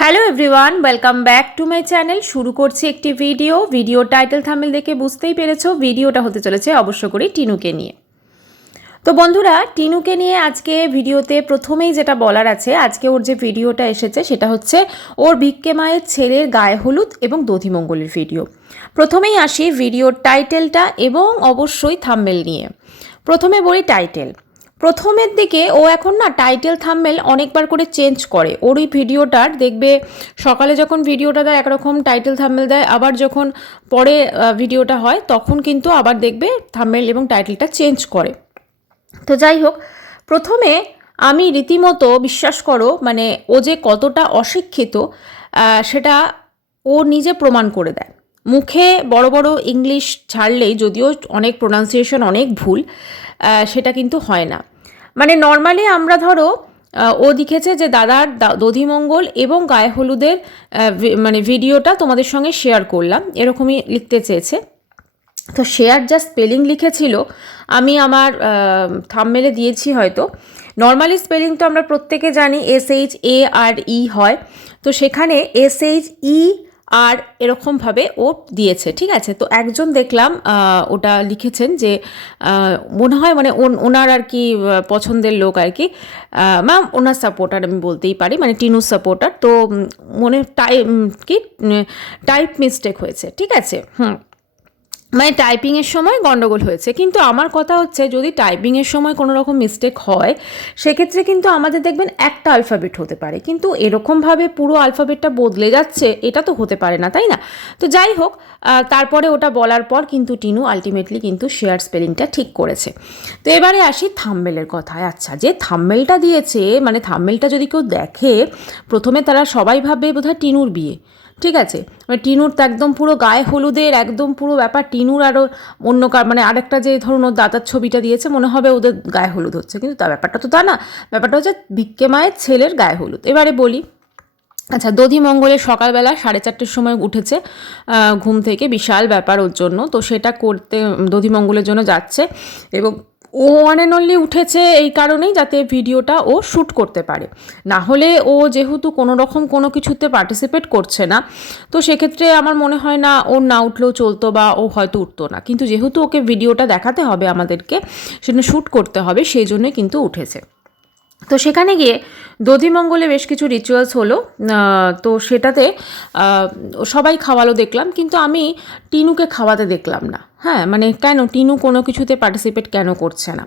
Hello everyone, welcome back to my channel. শুরু করছি একটি ভিডিও টাইটেল থাম্বনেল দেখে বুঝতেই পেরেছো ভিডিওটা হতে চলেছে অবশ্য করে টিনুকে নিয়ে। তো বন্ধুরা, টিনুকে নিয়ে আজকে ভিডিওতে প্রথমেই যেটা বলার আছে, আজকে ওর যে ভিডিওটা এসেছে সেটা হচ্ছে ওর ভিক্ষে মায়ের ছেলের গায়ে হলুদ এবং দধিমঙ্গলের ভিডিও। প্রথমেই আসি ভিডিওর টাইটেলটা এবং অবশ্যই থাম্বনেল নিয়ে। প্রথমে বলি টাইটেল। প্রথমের দিকে ও এখন না টাইটেল থাম্বনেল অনেকবার করে চেঞ্জ করে। ওর ওই ভিডিওটার দেখবে সকালে যখন ভিডিওটা দেয় একরকম টাইটেল থাম্বনেল দেয়, আবার যখন পরে ভিডিওটা হয় তখন কিন্তু আবার দেখবে থাম্বনেল এবং টাইটেলটা চেঞ্জ করে। তো যাই হোক, প্রথমে আমি রীতিমতো বিশ্বাস করো মানে ও যে কতটা অশিক্ষিত সেটা ও নিজে প্রমাণ করে দেয়। মুখে বড় বড় ইংলিশ ছাড়লেই, যদিও অনেক প্রোনাউন্সিয়েশন অনেক ভুল, সেটা কিন্তু হয় না। মানে নর্মালি আমরা ধরো ও লিখেছে যে দাদার দধিমঙ্গল এবং গায়ে হলুদের মানে ভিডিওটা তোমাদের সঙ্গে শেয়ার করলাম, এরকমই লিখতে চেয়েছে। তো শেয়ার যা স্পেলিং লিখেছিল আমি আমার থাম্বনেলে দিয়েছি হয়তো। নর্মালি স্পেলিং তো আমরা প্রত্যেকে জানি SHARE হয়, তো সেখানে SHE আর এরকমভাবে ও দিয়েছে, ঠিক আছে। তো একজন দেখলাম ওটা লিখেছেন যে মনে হয় মানে ওনার আর কি পছন্দের লোক আর কি, ম্যাম ওনার সাপোর্টার আমি বলতেই পারি, মানে টিনুর সাপোর্টার। তো মনে টাইপ মিস্টেক হয়েছে, ঠিক আছে। মানে টাইপিংয়ের সময় গন্ডগোল হয়েছে। কিন্তু আমার কথা হচ্ছে, যদি টাইপিংয়ের সময় কোনো রকম মিস্টেক হয় সেক্ষেত্রে কিন্তু আমাদের দেখবেন একটা আলফাবেট হতে পারে, কিন্তু এরকমভাবে পুরো আলফাবেটটা বদলে যাচ্ছে, এটা তো হতে পারে না, তাই না? তো যাই হোক, তারপরে ওটা বলার পর কিন্তু টিনু আলটিমেটলি কিন্তু শেয়ার স্পেলিংটা ঠিক করেছে। তো এবারে আসি থাম্বনেলের কথায়। আচ্ছা, যে থাম্বনেলটা দিয়েছে, মানে থাম্বনেলটা যদি কেউ দেখে প্রথমে তারা সবাই ভাববে বোধহয় টিনুর বিয়ে, ঠিক আছে। মানে টিনুর তো একদম পুরো গায়ে হলুদের একদম পুরো ব্যাপার, টিনুর আরও অন্য মানে আরেকটা যে ধরুন ওর দাদার ছবিটা দিয়েছে মনে হবে ওদের গায়ে হলুদ হচ্ছে, কিন্তু তার ব্যাপারটা তো তা না। ব্যাপারটা হচ্ছে ভিক্ষে মায়ের ছেলের গায়ে হলুদ। এবারে বলি, আচ্ছা, দধিমঙ্গলের সকালবেলা 4:30 সময় উঠেছে ঘুম থেকে, বিশাল ব্যাপার ওর জন্য। তো সেটা করতে দধিমঙ্গলের জন্য যাচ্ছে, এবং ও ওয়ান অ্যান্ড অনলি উঠেছে এই কারণেই যাতে ভিডিওটা ও শ্যুট করতে পারে। না হলে ও যেহেতু কোনো রকম কোনো কিছুতে পার্টিসিপেট করছে না, তো সেক্ষেত্রে আমার মনে হয় না ওর না উঠলেও চলতো, বা ও হয়তো উঠতো না। কিন্তু যেহেতু ওকে ভিডিওটা দেখাতে হবে আমাদেরকে, সেটা শ্যুট করতে হবে, সেই জন্যই কিন্তু উঠেছে। তো সেখানে গিয়ে দধিমঙ্গলে বেশ কিছু রিচুয়ালস হলো। তো সেটাতে সবাই খাওয়ালো দেখলাম, কিন্তু আমি টিনুকে খাওয়াতে দেখলাম না। হ্যাঁ, মানে কেন টিনু কোনো কিছুতে পার্টিসিপেট কেন করছে না?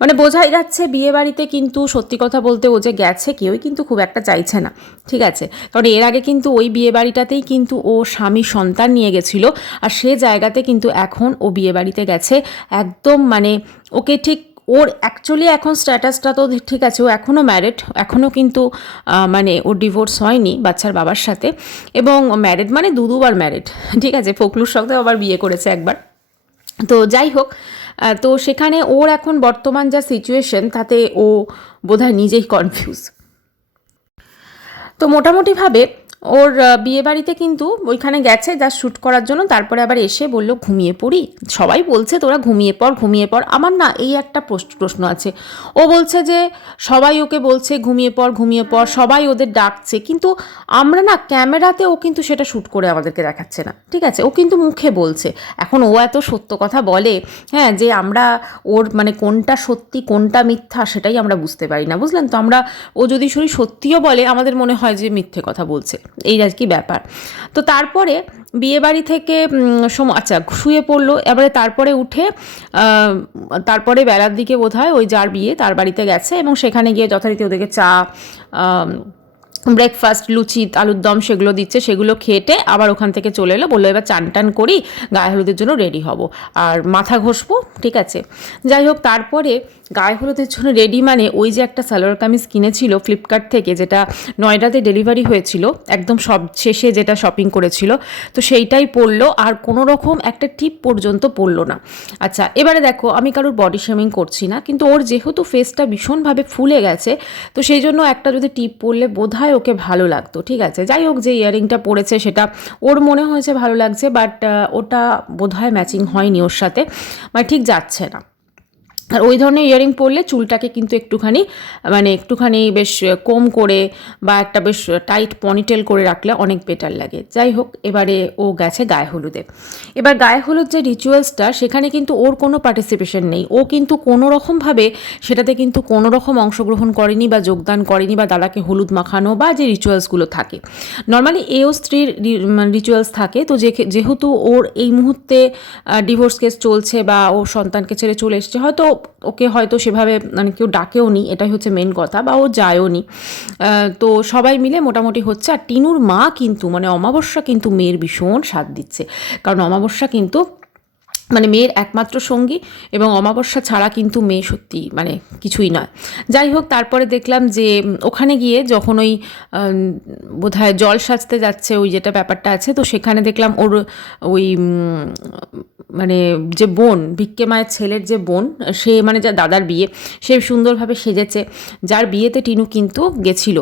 মানে বোঝাই যাচ্ছে বিয়েবাড়িতে কিন্তু সত্যি কথা বলতে ও যে গেছে কেউই কিন্তু খুব একটা চাইছে না, ঠিক আছে। কারণ এর আগে কিন্তু ওই বিয়েবাড়িটাতেই কিন্তু ও স্বামী সন্তান নিয়ে গেছিলো, আর সে জায়গাতে কিন্তু এখন ও বিয়েবাড়িতে গেছে একদম মানে ওকে ঠিক ওর অ্যাকচুয়ালি এখন স্ট্যাটাসটা তো ঠিক আছে, ও এখনও ম্যারিড, এখনও কিন্তু মানে ওর ডিভোর্স হয়নি বাচ্চার বাবার সাথে, এবং ম্যারিড মানে দুবার ম্যারিড, ঠিক আছে। ফখরুর সাথেও আবার বিয়ে করেছে একবার। তো যাই হোক, তো সেখানে ওর এখন বর্তমান যা সিচুয়েশন তাতে ও বোধহয় নিজেই কনফিউজ। তো মোটামুটিভাবে ওর বিয়েবাড়িতে কিন্তু ওইখানে গেছে যা শ্যুট করার জন্য, তারপরে আবার এসে বলল ঘুমিয়ে পড়ি। সবাই বলছে তোরা ঘুমিয়ে পড় ঘুমিয়ে পড়। আমার না এই একটা প্রশ্ন আছে। ও বলছে যে সবাই ওকে বলছে ঘুমিয়ে পড় ঘুমিয়ে পড়, সবাই ওদের ডাকছে, কিন্তু আমরা না ক্যামেরাতে ও কিন্তু সেটা শ্যুট করে আমাদেরকে দেখাচ্ছে না, ঠিক আছে। ও কিন্তু মুখে বলছে। এখন ও এত সত্য কথা বলে, হ্যাঁ, যে আমরা ওর মানে কোনটা সত্যি কোনটা মিথ্যা সেটাই আমরা বুঝতে পারি না, বুঝলেন তো। আমরা ও যদি সত্যিও বলে আমাদের মনে হয় যে মিথ্যে কথা বলছে, এই আর কি ব্যাপার। তো তারপরে বিয়েবাড়ি থেকে আচ্ছা শুয়ে পড়লো। এবারে তারপরে উঠে তারপরে বেলার দিকে বোধহয় ওই যার বিয়ে তার বাড়িতে গেছে, এবং সেখানে গিয়ে যথারীতি ওদেরকে চা, ব্রেকফাস্ট, লুচি, আলুর দম সেগুলো দিচ্ছে, সেগুলো খেটে আবার ওখান থেকে চলে এলো। বললো এবার চান টান করি, গায়ে হলুদের জন্য রেডি হব আর মাথা ঘষবো, ঠিক আছে। যাই হোক, তারপরে গায়ে হলুদের জন্য রেডি মানে ওই যে একটা সালোয়ার কামিজ কিনেছিল ফ্লিপকার্ট থেকে, যেটা নয়ডাতে ডেলিভারি হয়েছিল, একদম সব শেষে যেটা শপিং করেছিল, তো সেইটাই পরলো, আর কোনো রকম একটা টিপ পর্যন্ত পরলো না। আচ্ছা, এবারে দেখো, আমি কারোর বডি শেমিং করছি না, কিন্তু ওর যেহেতু ফেসটা ভীষণভাবে ফুলে গেছে, তো সেই জন্য একটা যদি টিপ পরলে বোধহয় ওকে ভালো লাগতো, ঠিক আছে। যাই হোক, যে ইয়ারিংটা পরেছে সেটা ওর মনে হয়েছে ভালো লাগছে, বাট ওটা বোধহয় ম্যাচিং হয়নি ওর সাথে, মানে ঠিক যাচ্ছে না। আর ওই ধরনের ইয়ারিং পরলে চুলটাকে কিন্তু একটুখানি বেশ কোম করে বা একটা বেশ টাইট পনিটেল করে রাখলে অনেক বেটার লাগে। যাই হোক, এবারে ও গেছে গায়ে হলুদে। এবার গায়ে হলুদ যে রিচুয়ালসটা, সেখানে কিন্তু ওর কোনো পার্টিসিপেশন নেই। ও কিন্তু কোনো রকমভাবে সেটাতে কিন্তু কোনো রকম অংশগ্রহণ করেনি বা যোগদান করেনি, বা দাদাকে হলুদ মাখানো বা যে রিচুয়ালসগুলো থাকে নর্মালি এও স্ত্রীর রিচুয়ালস থাকে। তো যেহেতু ওর এই মুহূর্তে ডিভোর্স কেস চলছে বা ওর সন্তানকে ছেড়ে চলে এসছে, ওকে হয়তো সেভাবে কেউ ডাকেও নি, এটাই হচ্ছে মেন কথা, বা ও যায়ও নি। তো সবাই মিলে মোটামুটি হচ্ছে। আর টিনুর মা কিন্তু অমাবস্যা কিন্তু মেয়ের ভীষণ সাথ দিচ্ছে, কারণ অমাবস্যা কিন্তু মেয়ের একমাত্র সঙ্গী, এবং অমাবস্যা ছাড়া কিন্তু মেয়ে সত্যি কিছুই নয়। যাই হোক, তারপরে দেখলাম যে ওখানে গিয়ে যখন ওই বোধহয় জল সাজতে যাচ্ছে, ওই যেটা ব্যাপারটা আছে, তো সেখানে দেখলাম ওর ওই যে বোন, ভিক্ষে মায়ের ছেলের যে বোন, সে যার দাদার বিয়ে, সে সুন্দরভাবে সেজেছে। যার বিয়েতে টিনু কিন্তু গেছিল,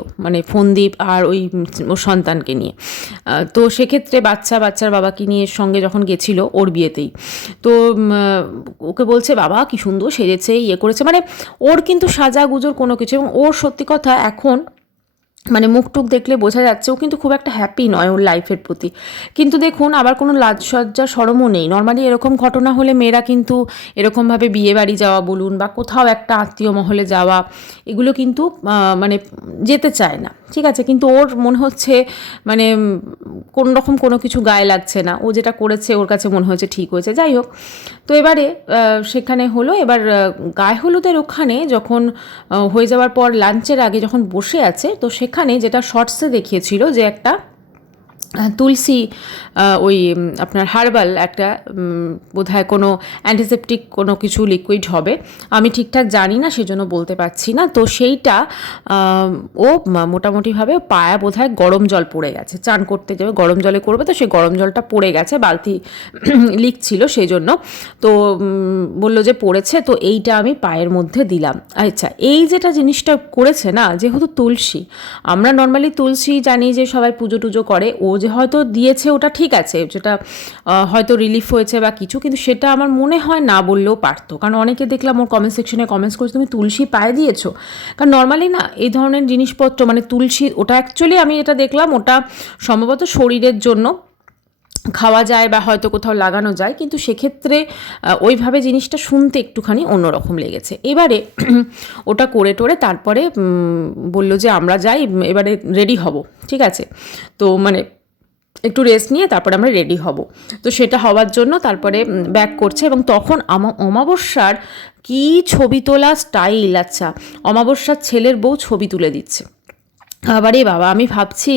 ফোনদীপ আর ওর সন্তানকে নিয়ে। তো সেক্ষেত্রে বাচ্চার বাবাকে নিয়ে সঙ্গে যখন গেছিল ওর বিয়েতেই, তো ওকে বলছে বাবা কি সুন্দর সেজেছে, করেছে, ওর কিন্তু সাজাগুজোর কোনো কিছু, এবং ওর সত্যি কথা এখন মুখটুক দেখলে বোঝা যাচ্ছে ও কিন্তু খুব একটা হ্যাপি নয় ওর লাইফের প্রতি। কিন্তু দেখুন, আবার কোনো লাজসজ্জা সরমও নেই। নর্মালি এরকম ঘটনা হলে মেয়েরা কিন্তু এরকমভাবে বিয়ে বাড়ি যাওয়া বলুন, বা কোথাও একটা আত্মীয় মহলে যাওয়া, এগুলো কিন্তু যেতে চায় না, ঠিক আছে। কিন্তু ওর মনে হচ্ছে কোনো রকম কোনো কিছু গায়ে লাগছে না, ও যেটা করেছে ওর কাছে মনে হয়েছে ঠিক হয়েছে। যাই হোক, তো এবারে সেখানে হলো, এবার গায়ে হলুদের ওখানে যখন হয়ে যাওয়ার পর লাঞ্চের আগে যখন বসে আছে, তো সেখানে যেটা শর্টসে দেখিয়েছিল যে একটা তুলসী, ওই আপনার হার্বাল একটা বোধহয় কোনো অ্যান্টিসেপটিক কোনো কিছু লিকুইড হবে, আমি ঠিকঠাক জানি না সেজন্য বলতে পারছি না। তো সেইটা ও মোটামুটিভাবে পায়া বোধহয় গরম জল পড়ে গেছে, চান করতে যাবে গরম জলে করবে, তো সেই গরম জলটা পড়ে গেছে, বালতি লিক ছিল সেই জন্য। তো বললো যে পড়েছে, তো এইটা আমি পায়ের মধ্যে দিলাম। আচ্ছা, এই যেটা জিনিসটা করেছে না, যেহেতু তুলসী, আমরা নর্মালি তুলসী জানি যে সবাই পুজো টুজো করে, ও যে হয়তো দিয়েছে ওটা ঠিক আছে, যেটা হয়তো রিলিফ হয়েছে বা কিছু, কিন্তু সেটা আমার মনে হয় না বললেও পারতো। কারণ অনেকে দেখলাম ওর কমেন্ট সেকশনে কমেন্টস করছে তুমি তুলসী পায়ে দিয়েছো। কারণ নর্মালি না এই ধরনের জিনিসপত্র তুলসী, ওটা অ্যাকচুয়ালি আমি এটা দেখলাম ওটা সম্ভবত শরীরের জন্য খাওয়া যায় বা হয়তো কোথাও লাগানো যায়, কিন্তু সেক্ষেত্রে ওইভাবে জিনিসটা শুনতে একটুখানি অন্যরকম লেগেছে। এবারে ওটা করে টোরে তারপরে বললো যে আমরা যাই, এবারে রেডি হব, ঠিক আছে। তো একটু রেস্ট নিয়ে তারপরে আমরা রেডি হব। তো সেটা হওয়ার জন্য তারপরে ব্যাক করছে, এবং তখন অমাবস্যার কি ছবি তোলা স্টাইল! আচ্ছা, অমাবস্যার ছেলের বউ ছবি তুলে দিচ্ছে। আবারে বাবা, আমি ভাবছি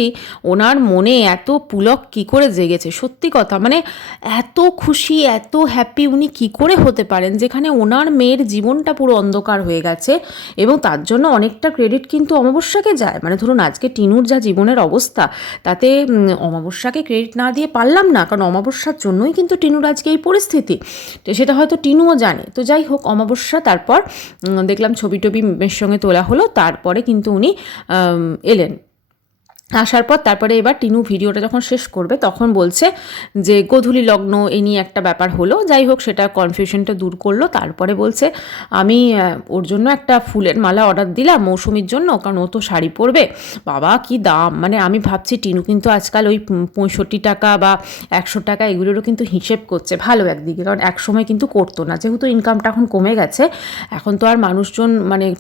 ওনার মনে এত পুলক কি করে জেগেছে, সত্যি কথা, এত খুশি এত হ্যাপি উনি কি করে হতে পারেন, যেখানে ওনার মেয়ের জীবনটা পুরো অন্ধকার হয়ে গেছে। এবং তার জন্য অনেকটা ক্রেডিট কিন্তু অমাবস্যাকে যায়। ধরুন আজকে টিনুর যা জীবনের অবস্থা, তাতে অমাবস্যাকে ক্রেডিট না দিয়ে পারলাম না, কারণ অমাবস্যার জন্যই কিন্তু টিনুর আজকে এই পরিস্থিতি, তো সেটা হয়তো টিনুও জানে। তো যাই হোক, অমাবস্যা তারপর দেখলাম ছবি টবি মেয়ের সঙ্গে তোলা হলো, তারপরে কিন্তু উনি এলেন। আসার পর তারপরে এবার টিনু ভিডিওটা যখন শেষ করবে তখন বলছে যে গোধূলি লগ্ন এই নিয়ে একটা ব্যাপার হলো। যাই হোক, সেটা কনফিউশনটা দূর করলো। তারপরে বলছে আমি ওর জন্য একটা ফুলের মালা অর্ডার দিলাম মৌসুমীর জন্য, কারণ ও তো শাড়ি পরবে। বাবা কি দাম! আমি ভাবছি টিনু কিন্তু আজকাল ওই 65 টাকা বা 100 টাকা এগুলোরও কিন্তু হিসেব করছে, ভালো একদিকে, কারণ একসময় কিন্তু করতো না, যেহেতু ইনকামটা এখন কমে গেছে, এখন তো আর মানুষজন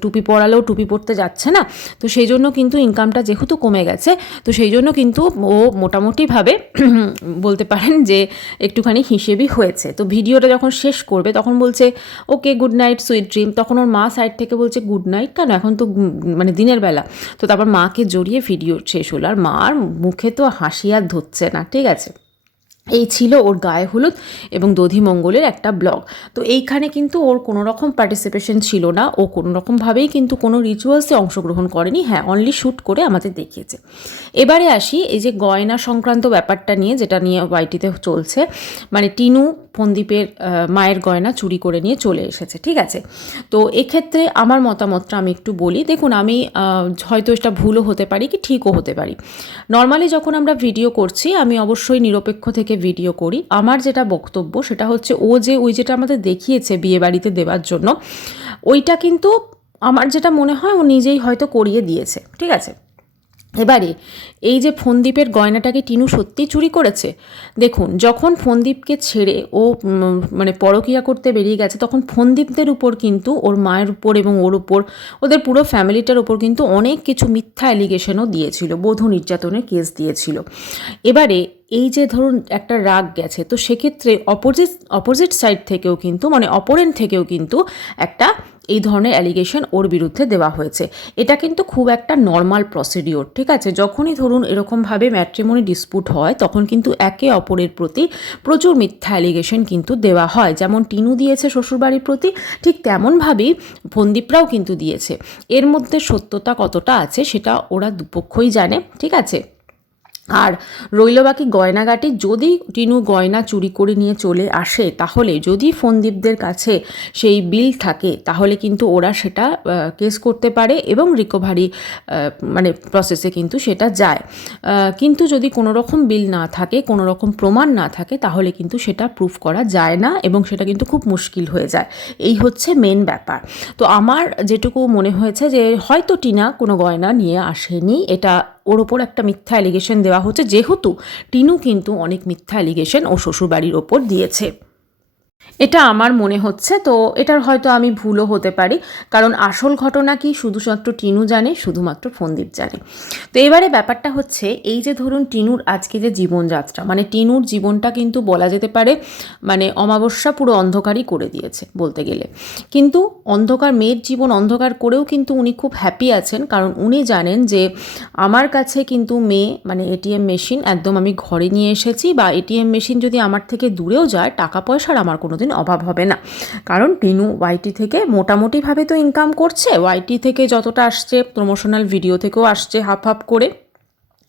টুপি পরালেও টুপি পরতে যাচ্ছে না, তো সেই জন্য কিন্তু ইনকামটা যেহেতু কমে গেছে, তো সেই জন্য কিন্তু ও মোটামুটিভাবে বলতে পারেন যে একটুখানি হিসেবই হয়েছে। তো ভিডিওটা যখন শেষ করবে তখন বলছে okay good night sweet dream. তখন ওর মা সাইড থেকে বলছে গুড নাইট কেন, এখন তো দিনের বেলা। তো তারপর মাকে জড়িয়ে ভিডিও শেষ হলো, আর মার মুখে তো হাসি আর ধরছে না, ঠিক আছে। এই ছিল ওর গায়ে হলুদ এবং দধিমঙ্গলের একটা ব্লগ। তো এইখানে কিন্তু ওর কোনো রকম পার্টিসিপেশন ছিল না, ও কোনো রকমভাবেই কিন্তু কোনো রিচুয়ালসে অংশগ্রহণ করেনি, হ্যাঁ অনলি শ্যুট করে আমাদের দেখিয়েছে। এবারে আসি এই যে গয়না সংক্রান্ত ব্যাপারটা নিয়ে, যেটা নিয়ে ওয়াইটিতে চলছে, টিনু ফোনদীপের মায়ের গয়না চুরি করে নিয়ে চলে এসেছে, ঠিক আছে। তো এক্ষেত্রে আমার মতামতটা আমি একটু বলি। দেখুন, আমি হয়তো এটা ভুলও হতে পারি কি ঠিকও হতে পারি। নর্মালি যখন আমরা ভিডিও করছি আমি অবশ্যই নিরপেক্ষ থেকে ভিডিও করি, আমার যেটা বক্তব্য সেটা হচ্ছে ওই যেটা আমাদের দেখিয়েছে বিয়েবাড়িতে দেওয়ার জন্য, ওইটা কিন্তু আমার যেটা মনে হয় ও নিজেই হয়তো করিয়ে দিয়েছে, ঠিক আছে। এবারে এই যে ফোনদীপের গয়নাটাকে টিনু সত্যি চুরি করেছে। দেখুন, যখন ফোনদীপকে ছেড়ে ও মানে পরকীয়া করতে বেরিয়ে গেছে, তখন ফোনদীপদের উপর কিন্তু ওর মায়ের উপর এবং ওর উপর, ওদের পুরো ফ্যামিলিটার উপর কিন্তু অনেক কিছু মিথ্যা অ্যালিগেশনও দিয়েছিল, বধূ নির্যাতনের কেস দিয়েছিল। এবারে এই যে ধরুন একটা রাগ গেছে, তো সেক্ষেত্রে অপোজিট সাইড থেকেও কিন্তু মানে অপোনেন্ট থেকেও কিন্তু একটা এই ধরনের অ্যালিগেশন ওর বিরুদ্ধে দেওয়া হয়েছে। এটা কিন্তু খুব একটা নর্মাল প্রসিডিওর, ঠিক আছে। যখনই ধরুন এরকমভাবে ম্যাট্রিমনি ডিসপুট হয়, তখন কিন্তু একে অপরের প্রতি প্রচুর মিথ্যা অ্যালিগেশন কিন্তু দেওয়া হয়। যেমন টিনু দিয়েছে শ্বশুরবাড়ির প্রতি, ঠিক তেমনভাবেই ফোনদীপরাও কিন্তু দিয়েছে। এর মধ্যে সত্যতা কতটা আছে সেটা ওরা দুপক্ষই জানে, ঠিক আছে। আর রইল বাকি গয়নাগাটি, যদি টিনু গয়না চুরি করে নিয়ে চলে আসে, তাহলে যদি ফোনদীপদের কাছে সেই বিল থাকে, তাহলে কিন্তু ওরা সেটা কেস করতে পারে এবং রিকভারি মানে প্রসেসে কিন্তু সেটা যায়। কিন্তু যদি কোনো রকম বিল না থাকে, কোনো রকম প্রমাণ না থাকে, তাহলে কিন্তু সেটা প্রুফ করা যায় না এবং সেটা কিন্তু খুব মুশকিল হয়ে যায়। এই হচ্ছে মেন ব্যাপার। তো আমার যেটুকু মনে হয়েছে যে হয়তো টিনা কোনো গয়না নিয়ে আসেনি, এটা ওর ওপর একটা মিথ্যা অ্যালিগেশন দেওয়া হচ্ছে, যেহেতু টিনু কিন্তু অনেক মিথ্যা অ্যালিগেশন ও শ্বশুরবাড়ির ওপর দিয়েছে। এটা আমার মনে হচ্ছে। তো এটার হয়তো আমি ভুলও হতে পারি, কারণ আসল ঘটনা কি শুধুমাত্র টিনু জানে, শুধুমাত্র ফোনদীপ জানে। তো এবারে ব্যাপারটা হচ্ছে, এই যে ধরুন টিনুর আজকে যে জীবনযাত্রা, মানে টিনুর জীবনটা কিন্তু বলা যেতে পারে মানে অমাবস্যা পুরো অন্ধকারই করে দিয়েছে বলতে গেলে। কিন্তু অন্ধকার, মেয়ের জীবন অন্ধকার করেও কিন্তু উনি খুব হ্যাপি আছেন, কারণ উনি জানেন যে আমার কাছে কিন্তু মেয়ে মানে এটিএম মেশিন একদম আমি ঘরে নিয়ে এসেছি, বা এটিএম মেশিন যদি আমার থেকে দূরেও যায়, টাকা পয়সার আমার কোনোদিন অভাব হবে না। কারণ টিনু ওয়াইটি থেকে মোটামুটিভাবে তো ইনকাম করছে, ওয়াইটি থেকে যতটা আসছে, প্রমোশনাল ভিডিও থেকেও আসছে হাফ হাফ করে,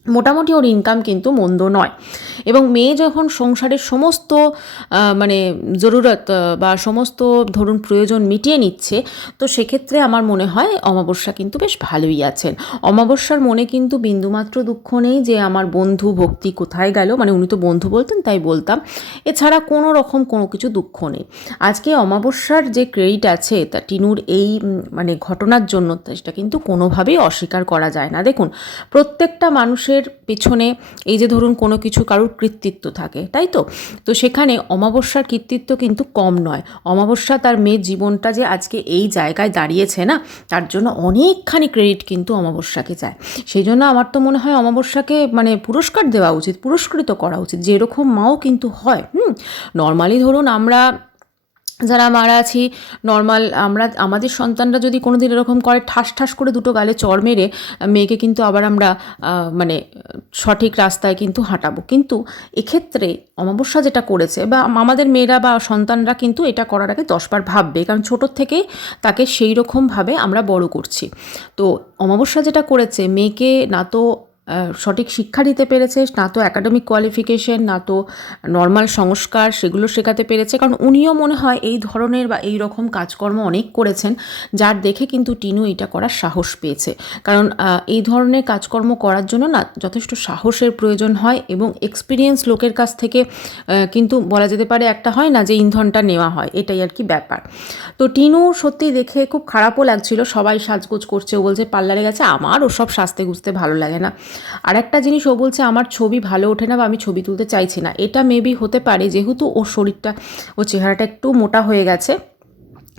মোটামুটি ওর ইনকাম কিন্তু মন্দ নয়। এবং মেয়ে যখন সংসারের সমস্ত মানে জরুরত বা সমস্ত ধরুন প্রয়োজন মিটিয়ে নিচ্ছে, তো সেক্ষেত্রে আমার মনে হয় অমাবস্যা কিন্তু বেশ ভালোই আছেন। অমাবস্যার মনে কিন্তু বিন্দুমাত্র দুঃখ নেই যে আমার বন্ধু ভক্তি কোথায় গেল, মানে উনি তো বন্ধু বলতেন তাই বলতাম, এছাড়া কোনো রকম কোনো কিছু দুঃখ নেই। আজকে অমাবস্যার যে ক্রেডিট আছে তা টিনুর এই মানে ঘটনার জন্য, সেটা কিন্তু কোনোভাবেই অস্বীকার করা যায় না। দেখুন, প্রত্যেকটা মানুষের পেছনে এই যে ধরুন কোনো কিছু কারোর কৃতিত্ব থাকে, তাই তো। তো সেখানে অমাবস্যার কৃতিত্ব কিন্তু কম নয়। অমাবস্যা তার মেয়ের জীবনটা যে আজকে এই জায়গায় দাঁড়িয়েছে না, তার জন্য অনেকখানি ক্রেডিট কিন্তু অমাবস্যাকে যায়। সেই জন্য আমার তো মনে হয় অমাবস্যাকে মানে পুরস্কার দেওয়া উচিত, পুরস্কৃত করা উচিত, যেরকম মাও কিন্তু হয়। নর্মালি ধরুন আমরা যারা মারা আছি, নর্মাল আমরা আমাদের সন্তানরা যদি কোনো দিন এরকম করে ঠাস ঠাস করে দুটো গালে চড় মেরে মেয়েকে কিন্তু আবার আমরা মানে সঠিক রাস্তায় কিন্তু হাঁটাবো। কিন্তু এক্ষেত্রে অমাবস্যা যেটা করেছে, বা আমাদের মেয়েরা বা সন্তানরা কিন্তু এটা করার আগে 10 বার ভাববে, কারণ ছোটোর থেকেই তাকে সেই রকমভাবে আমরা বড় করছি। তো অমাবস্যা যেটা করেছে, মেয়েকে না তো সঠিক শিক্ষা দিতে পেরেছে, না তো একাডেমিক কোয়ালিফিকেশন, না তো নর্মাল সংস্কার সেগুলো শেখাতে পেরেছে। কারণ উনিও মনে হয় এই ধরনের বা এই রকম কাজকর্ম অনেক করেছেন, যার দেখে কিন্তু টিনু এটা করার সাহস পেয়েছে। কারণ এই ধরনের কাজকর্ম করার জন্য না যথেষ্ট সাহসের প্রয়োজন হয়, এবং এক্সপিরিয়েন্স লোকের কাছ থেকে কিন্তু বলা যেতে পারে একটা হয় না যে ইন্ধনটা নেওয়া হয়, এটাই আর কি ব্যাপার। তো টিনু সত্যি দেখে খুব খারাপও লাগছিল, সবাই সাজগোজ করছে, ও বলছে পার্লারে গেছে, আমার ওসব সাজতে গুজতে ভালো লাগে না। আর একটা জিনিস ও বলছে আমার ছবি ভালো ওঠে না, বা আমি ছবি তুলতে চাইছি না। এটা মেবি হতে পারে যেহেতু ওর শরীরটা, ওর চেহারাটা একটু মোটা হয়ে গেছে,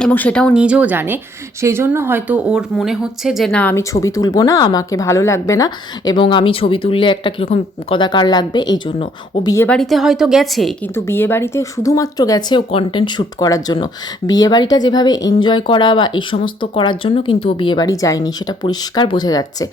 এবং সেটাও নিজেও জানে। সেই জন্য হয়তো ওর মনে হচ্ছে যে না, আমি ছবি তুলবো না, আমাকে ভালো লাগবে না, এবং আমি ছবি তুললে একটা কীরকম কদাকার লাগবে। এই জন্য ও বিয়েবাড়িতে হয়তো গেছে, কিন্তু বিয়েবাড়িতে শুধুমাত্র গেছে ও কন্টেন্ট শ্যুট করার জন্য। বিয়েবাড়িটা যেভাবে এনজয় করা বা এই সমস্ত করার জন্য কিন্তু ও বিয়েবাড়ি যায়নি, সেটা পরিষ্কার বোঝা যাচ্ছে।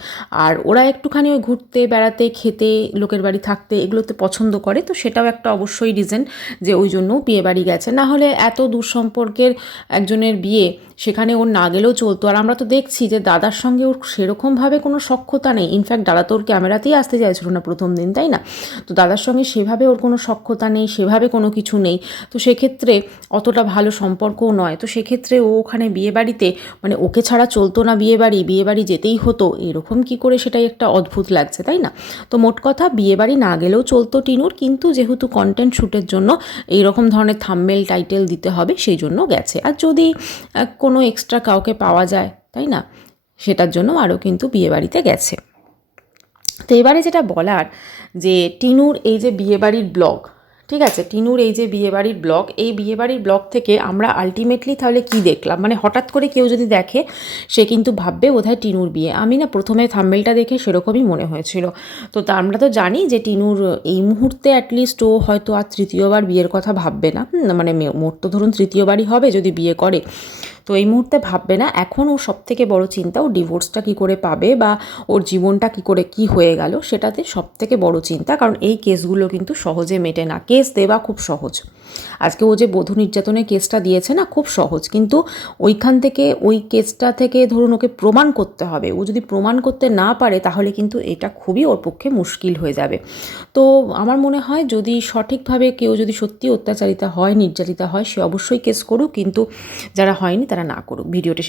আর ওরা একটুখানি ওই ঘুরতে বেড়াতে, খেতে, লোকের বাড়ি থাকতে এগুলোতে পছন্দ করে, তো সেটাও একটা অবশ্যই রিজন যে ওই জন্য বিয়েবাড়ি গেছে। না হলে এত দূর সম্পর্কের একজন একজনের বিয়ে, সেখানে ওর না গেলেও চলতো। আর আমরা তো দেখছি যে দাদার সঙ্গে ওর সেরকমভাবে কোনো সখ্যতা নেই। ইনফ্যাক্ট দাদা তো ওর ক্যামেরাতেই আসতে চাইছিল না প্রথম দিন, তাই না? তো দাদার সঙ্গে সেভাবে ওর কোনো সখ্যতা নেই, সেভাবে কোনো কিছু নেই। তো সেক্ষেত্রে অতটা ভালো সম্পর্কও নয়। তো সেক্ষেত্রে ও ওখানে বিয়েবাড়িতে মানে ওকে ছাড়া চলতো না বিয়েবাড়ি যেতেই হতো, এরকম কি করে, সেটাই একটা অদ্ভুত লাগছে, তাই না? তো মোট কথা বিয়েবাড়ি না গেলেও চলতো টিনুর, কিন্তু যেহেতু কন্টেন্ট শ্যুটের জন্য এইরকম ধরনের থাম্বনেল টাইটেল দিতে হবে সেই জন্য গেছে। আর যদি কোনো এক্সট্রা কাউকে পাওয়া যায়, তাই না, সেটার জন্য আরও কিন্তু বিয়েবাড়িতে গেছে। তো এবারে যেটা বলার, যে টিনুর এই যে বিয়েবাড়ির ব্লগ, ঠিক আছে, টিনুর এই যে বিয়েবাড়ির ব্লগ, এই বিয়েবাড়ির ব্লগ থেকে আমরা আলটিমেটলি তাহলে কি দেখলাম? মানে হঠাৎ করে কেউ যদি দেখে সে কিন্তু ভাববে বোধহয় টিনুর বিয়ে। আমি না প্রথমে থাম্বনেলটা দেখে সেরকমই মনে হয়েছিল। তো আমরা তো জানি যে টিনুর এই মুহূর্তে অ্যাটলিস্ট ও হয়তো আর তৃতীয়বার বিয়ের কথা ভাববে না, মানে মোট তো ধরুন তৃতীয়বারই হবে যদি বিয়ে করে। তো এই মুহূর্তে ভাববে না। এখন ওর সবথেকে বড় চিন্তা ও ডিভোর্সটা কী করে পাবে, বা ওর জীবনটা কী করে কী হয়ে গেল, সেটাতে সবথেকে বড় চিন্তা। কারণ এই কেসগুলো কিন্তু সহজে মেটে না, কেস দেওয়া খুব সহজ। আজকে ও যে বধূ নির্যাতনের কেসটা দিয়েছে না, খুব সহজ, কিন্তু ওইখান থেকে ওই কেসটা থেকে ধরুন ওকে প্রমাণ করতে হবে। ও যদি প্রমাণ করতে না পারে তাহলে কিন্তু এটা খুবই ওর পক্ষে মুশকিল হয়ে যাবে। তো আমার মনে হয় যদি সঠিকভাবে কেউ যদি সত্যি অত্যাচারিতা হয়, নির্যাতিতা হয়, সে অবশ্যই কেস করুক, কিন্তু যারা হয়নি তারা না করুক। ভিডিওটি